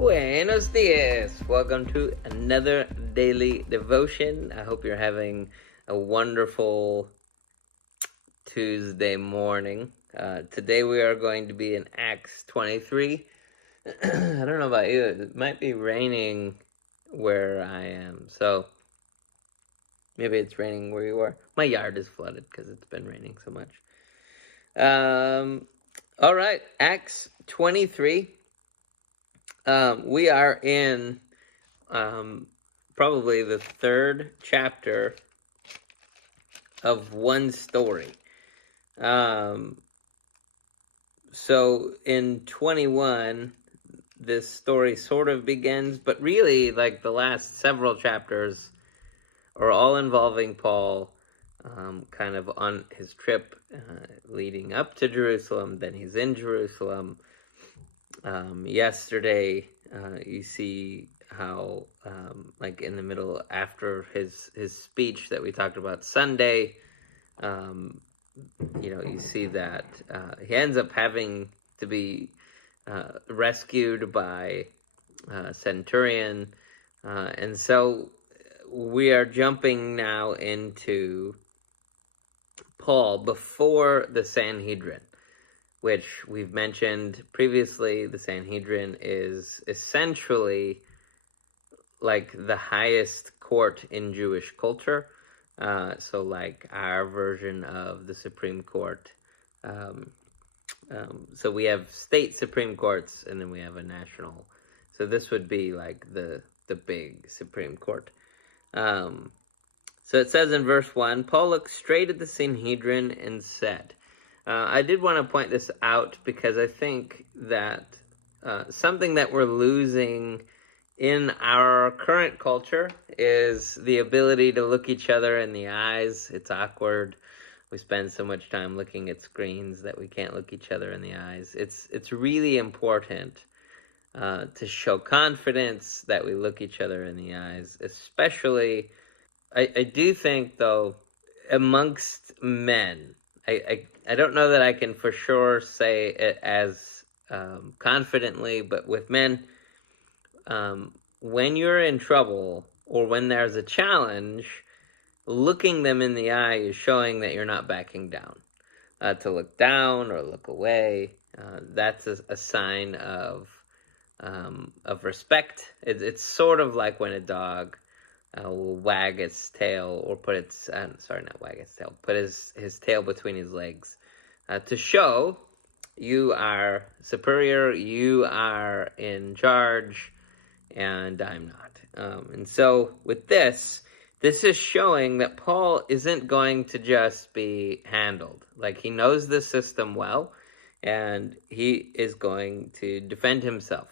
Buenos dias. Welcome to another daily devotion. I hope you're having a wonderful Tuesday morning. Today we are going to be in Acts 23. I don't know about you. It might be raining where I am. So maybe it's raining where you are. My yard is flooded because it's been raining so much. All right. Acts 23. We are in probably the third chapter of one story. So in 21, this story sort of begins, but really, like, the last several chapters are all involving Paul, kind of on his trip leading up to Jerusalem. Then he's in Jerusalem. Yesterday, you see how, like, in the middle, after his speech that we talked about Sunday, you see that he ends up having to be rescued by a centurion. And so we are jumping now into Paul before the Sanhedrin, which we've mentioned previously. The Sanhedrin is essentially like the highest court in Jewish culture. So like our version of the Supreme Court. So we have state Supreme Courts, and then we have a national. So this would be like the big Supreme Court. So it says in verse 1, Paul looked straight at the Sanhedrin and said, I did want to point this out because I think that something that we're losing in our current culture is the ability to look each other in the eyes. It's awkward. We spend so much time looking at screens that we can't look each other in the eyes. It's really important to show confidence that we look each other in the eyes, especially, I do think, though, amongst men. I don't know that I can for sure say it as confidently, but with men, when you're in trouble or when there's a challenge, looking them in the eye is showing that you're not backing down. To look down or look away, that's a sign of respect. It's sort of like when a dog will wag its tail or put its, not wag its tail, put his tail between his legs to show you are superior, you are in charge, and I'm not. And so with this is showing that Paul isn't going to just be handled. Like, he knows the system well, and he is going to defend himself.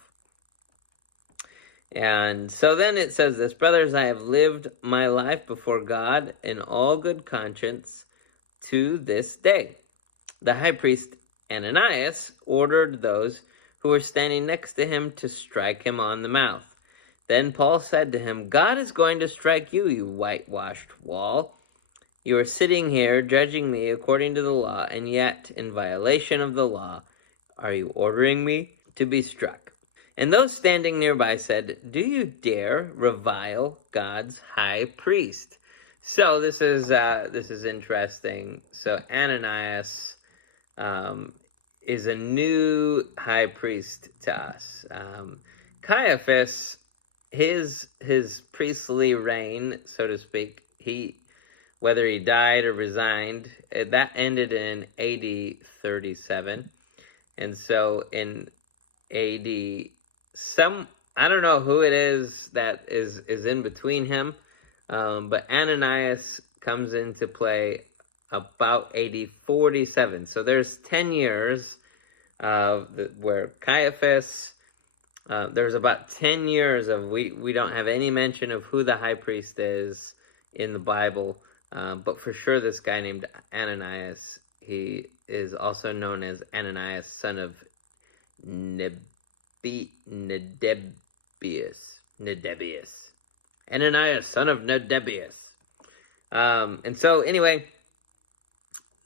And so then it says this, brothers, I have lived my life before God in all good conscience to this day. The high priest Ananias ordered those who were standing next to him to strike him on the mouth. Then Paul said to him, God is going to strike you, you whitewashed wall. You are sitting here judging me according to the law, and yet in violation of the law are you ordering me to be struck? And those standing nearby said, do you dare revile God's high priest? So this is interesting. So Ananias is a new high priest to us. Caiaphas, his priestly reign, so to speak, whether he died or resigned, that ended in AD 37. And so in AD, I don't know who it is that is in between him, but Ananias comes into play about AD 47. So there's 10 years where Caiaphas, there's about 10 years of we don't have any mention of who the high priest is in the Bible, but for sure this guy named Ananias, he is also known as Ananias, son of Nedebius. Ananias, son of Nedebius. And so anyway,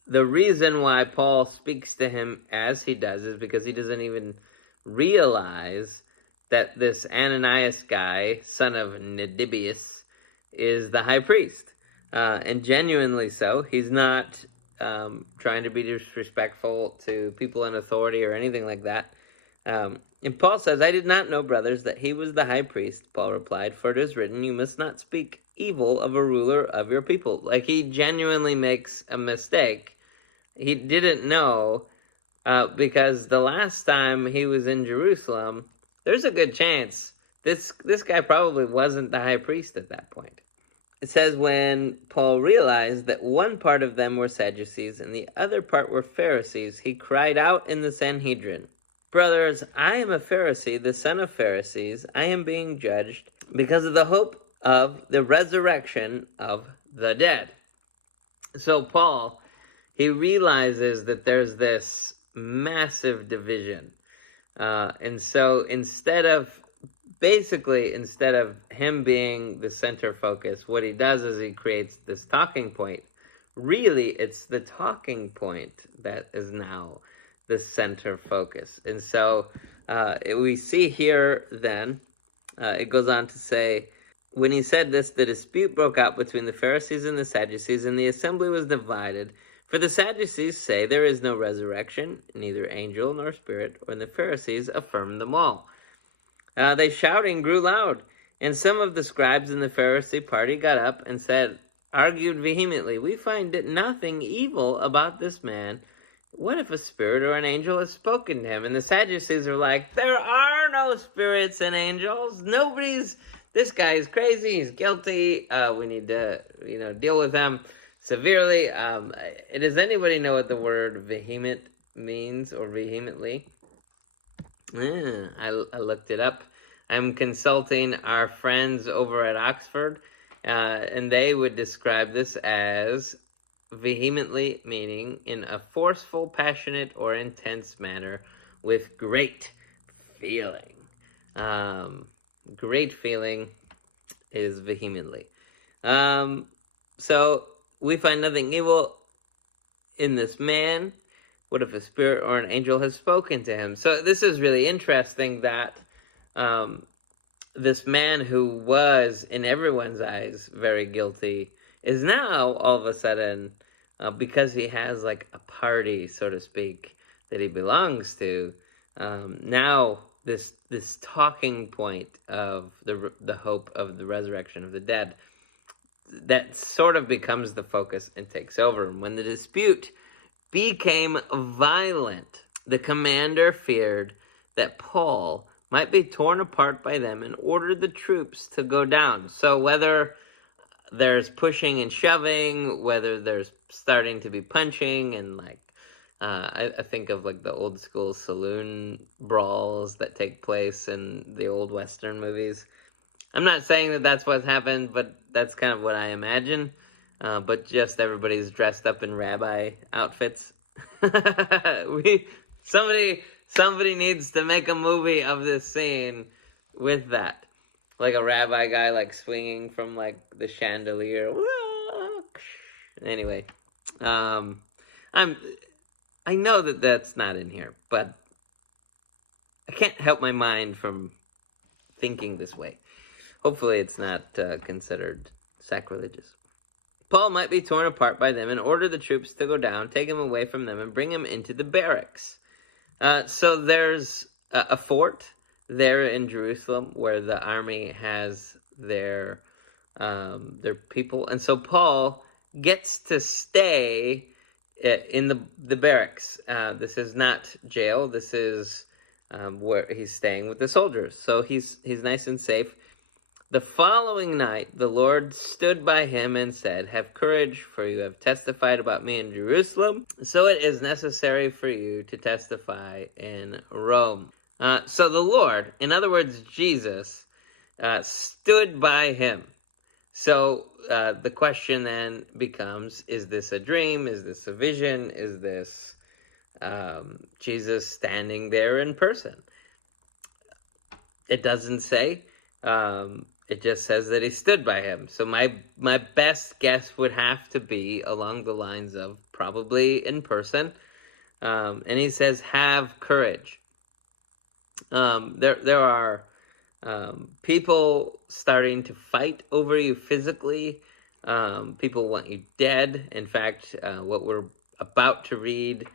the reason why Paul speaks to him as he does is because he doesn't even realize that this Ananias guy, son of Nidibius, is the high priest. And genuinely so. He's not trying to be disrespectful to people in authority or anything like that. And Paul says, I did not know, brothers, that he was the high priest. Paul replied, for it is written, you must not speak evil of a ruler of your people. Like, he genuinely makes a mistake. He didn't know, because the last time he was in Jerusalem, there's a good chance this guy probably wasn't the high priest at that point. It says, when Paul realized that one part of them were Sadducees and the other part were Pharisees, he cried out in the Sanhedrin, brothers, I am a Pharisee, the son of Pharisees. I am being judged because of the hope of the resurrection of the dead. So Paul, he realizes that there's this massive division. And so instead of him being the center focus, what he does is he creates this talking point. Really, it's the talking point that is now the center focus. And so we see here then, it goes on to say, when he said this, the dispute broke out between the Pharisees and the Sadducees, and the assembly was divided. For the Sadducees say there is no resurrection, neither angel nor spirit, and the Pharisees affirm them all. They shouting grew loud, and some of the scribes in the Pharisee party got up and argued vehemently, we find nothing evil about this man. What if a spirit or an angel has spoken to him? And the Sadducees are like, there are no spirits and angels. This guy is crazy. He's guilty. We need to, deal with him severely. Does anybody know what the word vehement means, or vehemently? I looked it up. I'm consulting our friends over at Oxford, and they would describe this as vehemently, meaning in a forceful, passionate, or intense manner with great feeling. Great feeling is vehemently. So we find nothing evil in this man. What if a spirit or an angel has spoken to him? So this is really interesting that this man who was, in everyone's eyes, very guilty is now, all of a sudden, because he has like a party, so to speak, that he belongs to, now this talking point of the hope of the resurrection of the dead, that sort of becomes the focus and takes over. And when the dispute became violent, the commander feared that Paul might be torn apart by them and ordered the troops to go down. So whether there's pushing and shoving, whether there's starting to be punching, and I think of like the old school saloon brawls that take place in the old Western movies. I'm not saying that that's what's happened, but that's kind of what I imagine. But just everybody's dressed up in rabbi outfits. Somebody needs to make a movie of this scene with that. Like a rabbi guy like swinging from like the chandelier. Anyway, I know that that's not in here, but I can't help my mind from thinking this way. Hopefully it's not considered sacrilegious. Paul might be torn apart by them and order the troops to go down, take him away from them, and bring him into the barracks. So there's a fort there in Jerusalem where the army has their people. And so Paul gets to stay in the barracks. This is not jail. This is where he's staying with the soldiers. So he's nice and safe. The following night, the Lord stood by him and said, have courage, for you have testified about me in Jerusalem. So it is necessary for you to testify in Rome. So the Lord, in other words, Jesus, stood by him. So the question then becomes, is this a dream? Is this a vision? Is this Jesus standing there in person? It doesn't say. It just says that he stood by him. So my best guess would have to be along the lines of probably in person. And he says, have courage. There are People starting to fight over you physically. People want you dead. In fact, what we're about to read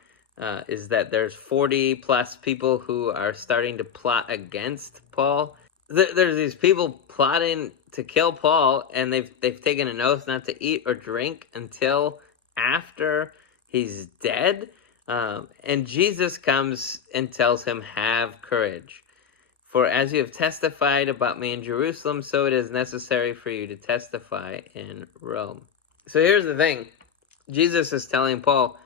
is that there's 40 plus people who are starting to plot against Paul. There's these people plotting to kill Paul, and they've taken an oath not to eat or drink until after he's dead. And Jesus comes and tells him, "Have courage. For as you have testified about me in Jerusalem, so it is necessary for you to testify in Rome." So here's the thing. Jesus is telling Paul,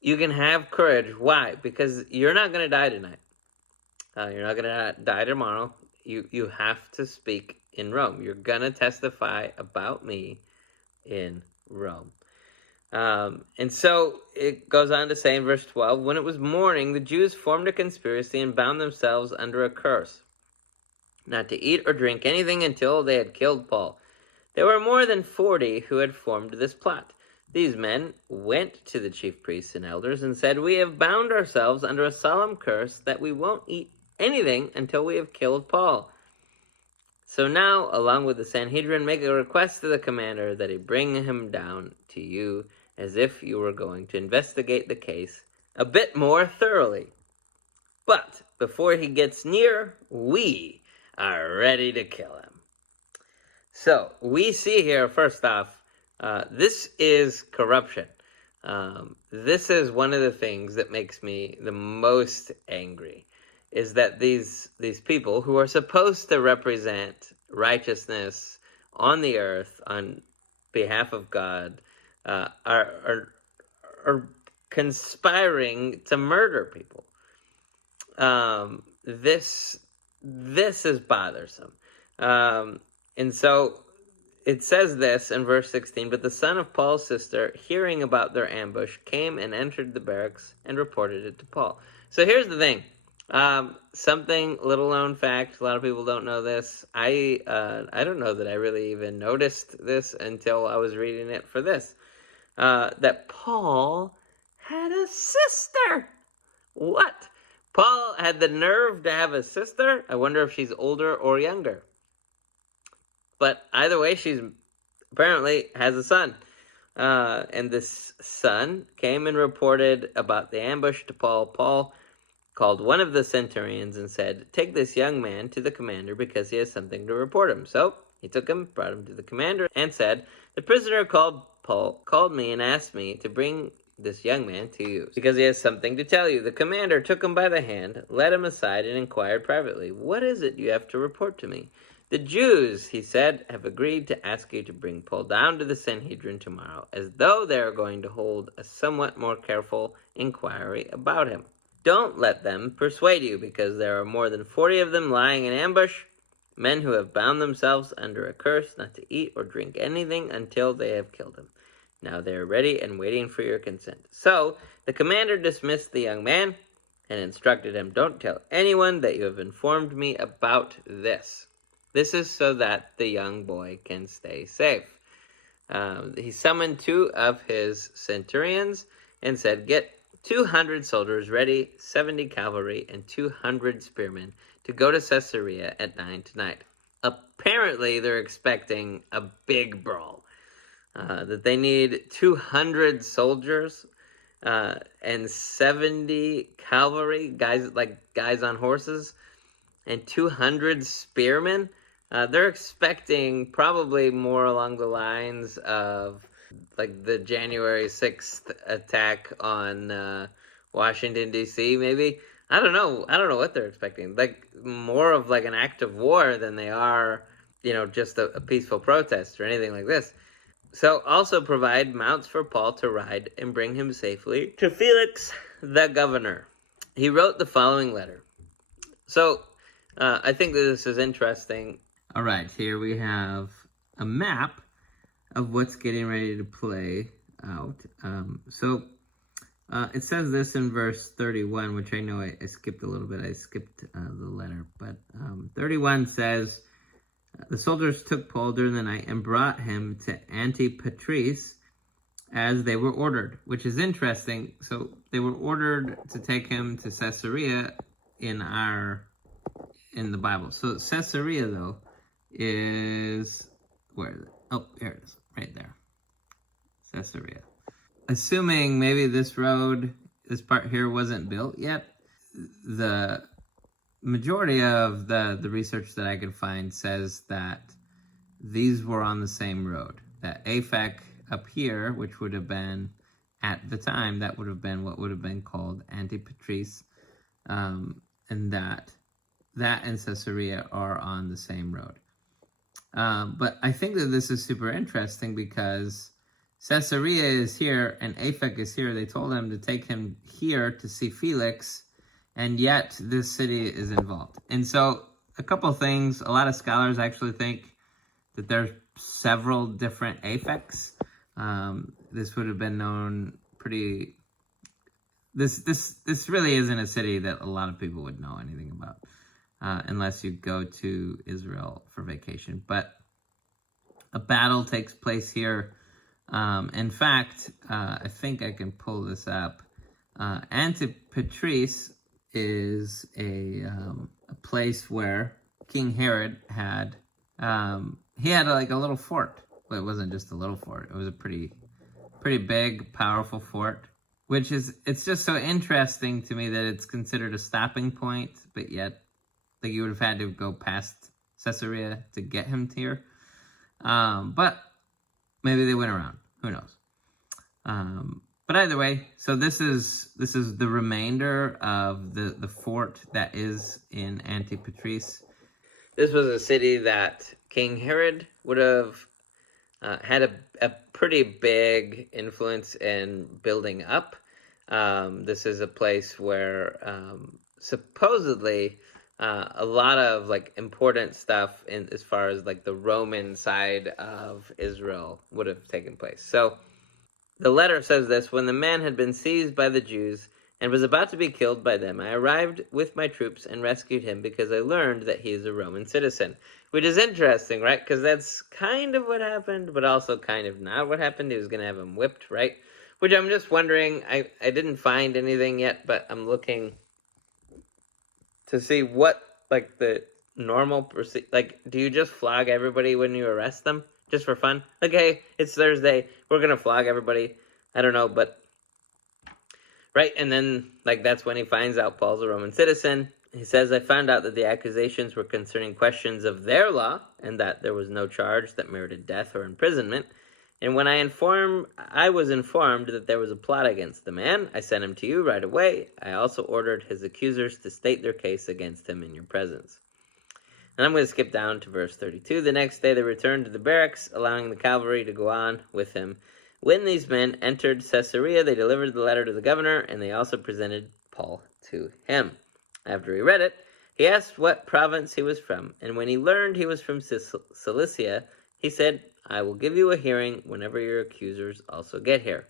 you can have courage. Why? Because you're not going to die tonight. You're not going to die tomorrow. You have to speak in Rome. You're going to testify about me in Rome. And so it goes on to say in verse 12, when it was morning, the Jews formed a conspiracy and bound themselves under a curse, not to eat or drink anything until they had killed Paul. There were more than 40 who had formed this plot. These men went to the chief priests and elders and said, "We have bound ourselves under a solemn curse that we won't eat anything until we have killed Paul. So now, along with the Sanhedrin, make a request to the commander that he bring him down to you, as if you were going to investigate the case a bit more thoroughly. But before he gets near, we are ready to kill him." So we see here, first off, this is corruption. This is one of the things that makes me the most angry, is that these people who are supposed to represent righteousness on the earth on behalf of God are conspiring to murder people. This is bothersome. And so it says this in verse 16, but the son of Paul's sister, hearing about their ambush, came and entered the barracks and reported it to Paul. So here's the thing. Something, little known fact, a lot of people don't know this. I don't know that I really even noticed this until I was reading it for this. That Paul had a sister. What? Paul had the nerve to have a sister? I wonder if she's older or younger. But either way, she's apparently has a son. And this son came and reported about the ambush to Paul. Paul called one of the centurions and said, "Take this young man to the commander because he has something to report him." So he took him, brought him to the commander, and said, "The prisoner called me and asked me to bring this young man to you because he has something to tell you." The commander took him by the hand, led him aside, and inquired privately, "What is it you have to report to me?" "The Jews," he said, "have agreed to ask you to bring Paul down to the Sanhedrin tomorrow, as though they are going to hold a somewhat more careful inquiry about him. Don't let them persuade you, because there are more than 40 of them lying in ambush, men who have bound themselves under a curse not to eat or drink anything until they have killed him. Now they are ready and waiting for your consent." So the commander dismissed the young man and instructed him, "Don't tell anyone that you have informed me about this." This is so that the young boy can stay safe. He summoned 2 of his centurions and said, "Get 200 soldiers ready, 70 cavalry, and 200 spearmen to go to Caesarea at 9 tonight." Apparently, they're expecting a big brawl. That they need 200 soldiers and 70 cavalry, guys on horses, and 200 spearmen. They're expecting probably more along the lines of like the January 6th attack on Washington, D.C., maybe. I don't know what they're expecting. Like more of like an act of war than they are, just a peaceful protest or anything like this. So also provide mounts for Paul to ride and bring him safely to Felix, the governor. He wrote the following letter. So I think that this is interesting. All right, here we have a map of what's getting ready to play out. It says this in verse 31, which I know I skipped a little bit. I skipped the letter. But 31 says, "The soldiers took Paul during the night and brought him to Antipatris as they were ordered," which is interesting. So they were ordered to take him to Caesarea in our in the Bible. So Caesarea, though, is, where is it? Oh, here it is, right there. Caesarea. Assuming maybe this part here wasn't built yet, the majority of the research that I could find says that these were on the same road. That Aphek up here, which would have been, at the time, that would have been what would have been called Antipatris, and that and Caesarea are on the same road. But I think that this is super interesting because Caesarea is here and Aphek is here. They told him to take him here to see Felix, and yet this city is involved. And so a couple of things, a lot of scholars actually think that there's several different Apheks. This would have been known pretty... This really isn't a city that a lot of people would know anything about, unless you go to Israel for vacation. But a battle takes place here. In fact, I think I can pull this up. Antipatris is a place where King Herod had... he had like a little fort. Well, it wasn't just a little fort. It was a pretty big, powerful fort. Which is, it's just so interesting to me that it's considered a stopping point, but yet, like, you would have had to go past Caesarea to get him here. But maybe they went around. Who knows? But either way, so this is the remainder of the fort that is in Antipatris. This was a city that King Herod would have had a pretty big influence in building up. This is a place where supposedly a lot of like important stuff in as far as like the Roman side of Israel would have taken place. So the letter says this: when the man had been seized by the Jews and was about to be killed by them, I arrived with my troops and rescued him because I learned that he is a Roman citizen. Which is interesting, right? Because that's kind of what happened, but also kind of not what happened. He was going to have him whipped, right? Which I'm just wondering, I didn't find anything yet, but I'm looking to see what, like, the normal, like, do you just flog everybody when you arrest them? Just for fun? Like, hey, it's Thursday, we're going to flog everybody. I don't know, but... Right, and then, like, that's when he finds out Paul's a Roman citizen. He says, I found out that the accusations were concerning questions of their law, and that there was no charge that merited death or imprisonment. And when I was informed that there was a plot against the man, I sent him to you right away. I also ordered his accusers to state their case against him in your presence. And I'm going to skip down to verse 32. The next day they returned to the barracks, allowing the cavalry to go on with him. When these men entered Caesarea, they delivered the letter to the governor, and they also presented Paul to him. After he read it, he asked what province he was from, and when he learned he was from Cilicia, he said, I will give you a hearing whenever your accusers also get here.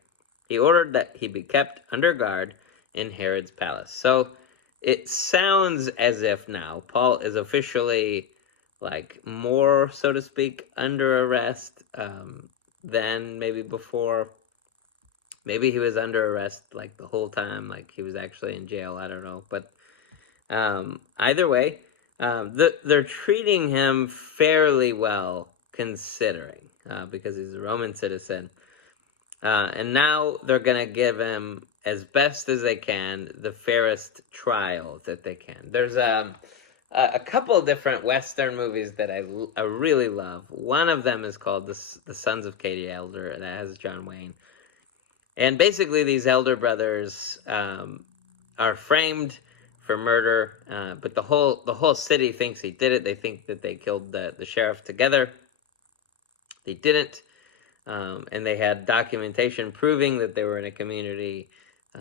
He ordered that he be kept under guard in Herod's palace. So it sounds as if now Paul is officially, like, more, so to speak, under arrest than maybe before. Maybe he was under arrest, like, the whole time, like he was actually in jail, I don't know, but either way, they're treating him fairly well, considering, because he's a Roman citizen. And now they're going to give him, as best as they can, the fairest trial that they can. There's a couple of different Western movies that I really love. One of them is called The Sons of Katie Elder, and that has John Wayne. And basically these elder brothers are framed for murder, but the whole city thinks he did it. They think that they killed the sheriff together. They didn't, and they had documentation proving that they were in a community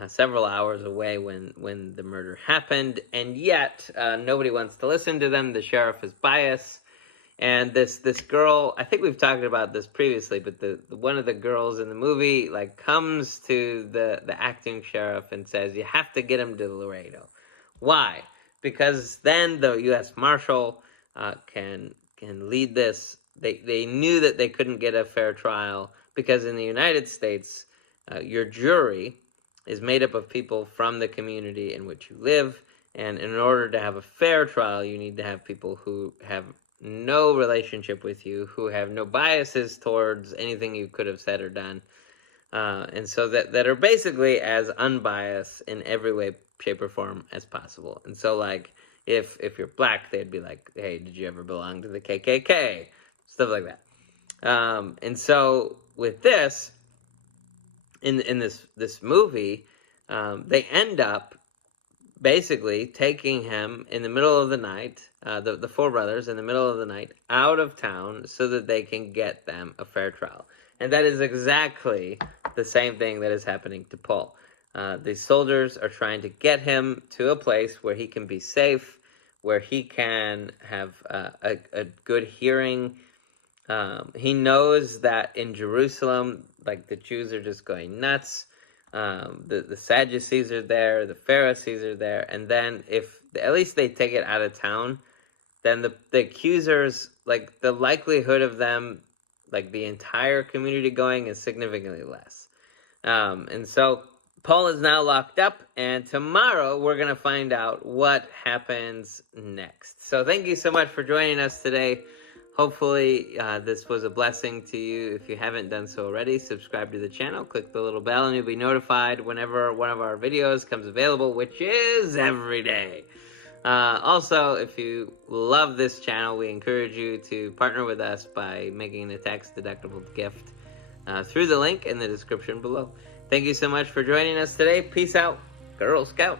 several hours away when the murder happened, and yet nobody wants to listen to them. The sheriff is biased, and this girl, I think we've talked about this previously, but one of the girls in the movie like comes to the acting sheriff and says, you have to get him to Laredo. Why? Because then the U.S. Marshal can lead this. They knew that they couldn't get a fair trial because in the United States, your jury is made up of people from the community in which you live, And in order to have a fair trial, you need to have people who have no relationship with you, who have no biases towards anything you could have said or done. And so that are basically as unbiased in every way, shape, or form as possible. And so, like, if you're black, they'd be like, hey, did you ever belong to the KKK? Stuff like that. And so with this, in this movie, they end up basically taking him in the middle of the night, the four brothers in the middle of the night, out of town so that they can get them a fair trial. And that is exactly the same thing that is happening to Paul. The soldiers are trying to get him to a place where he can be safe, where he can have a good hearing. He knows that in Jerusalem, like, the Jews are just going nuts. The Sadducees are there, the Pharisees are there, and then if at least they take it out of town, then the accusers, like, the likelihood of them, like, the entire community going is significantly less. And so Paul is now locked up, and tomorrow we're going to find out what happens next. So thank you so much for joining us today. Hopefully this was a blessing to you. If you haven't done so already, subscribe to the channel, click the little bell, and you'll be notified whenever one of our videos comes available, which is every day. Also, if you love this channel, we encourage you to partner with us by making a tax-deductible gift through the link in the description below. Thank you so much for joining us today. Peace out, Girl Scout.